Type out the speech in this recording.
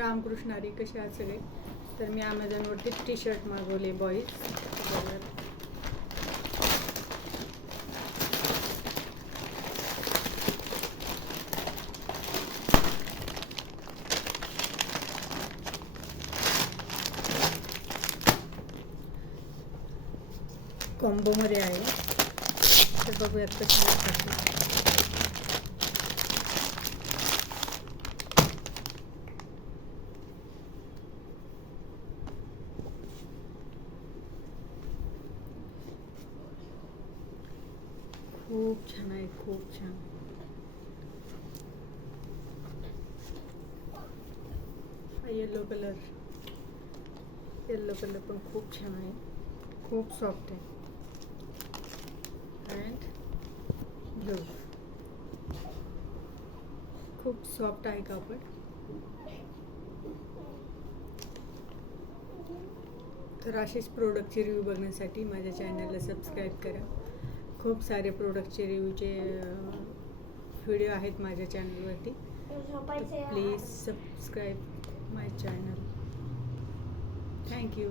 रामकृष्ण हरी. कसे आहात सगळे? तर मी ॲमेझॉनवरती टी शर्ट मागवले बॉईज. कॉम्बोमध्ये आहे, तर बघूयात कशी वाटतात. खूप छान आहे, खूप छान. हा येलो कलर पण खूप छान आहे, खूप सॉफ्ट आहे. अँड ब्लू खूप सॉफ्ट आहे कापड. तर असेच प्रोडक्टचे रिव्ह्यू बघण्यासाठी माझ्या चॅनलला सबस्क्राईब करा. खूप सारे प्रोडक्टचे रिव्ह्यूचे व्हिडिओ आहेत माझ्या चॅनलवरती. Please subscribe my channel. Thank you.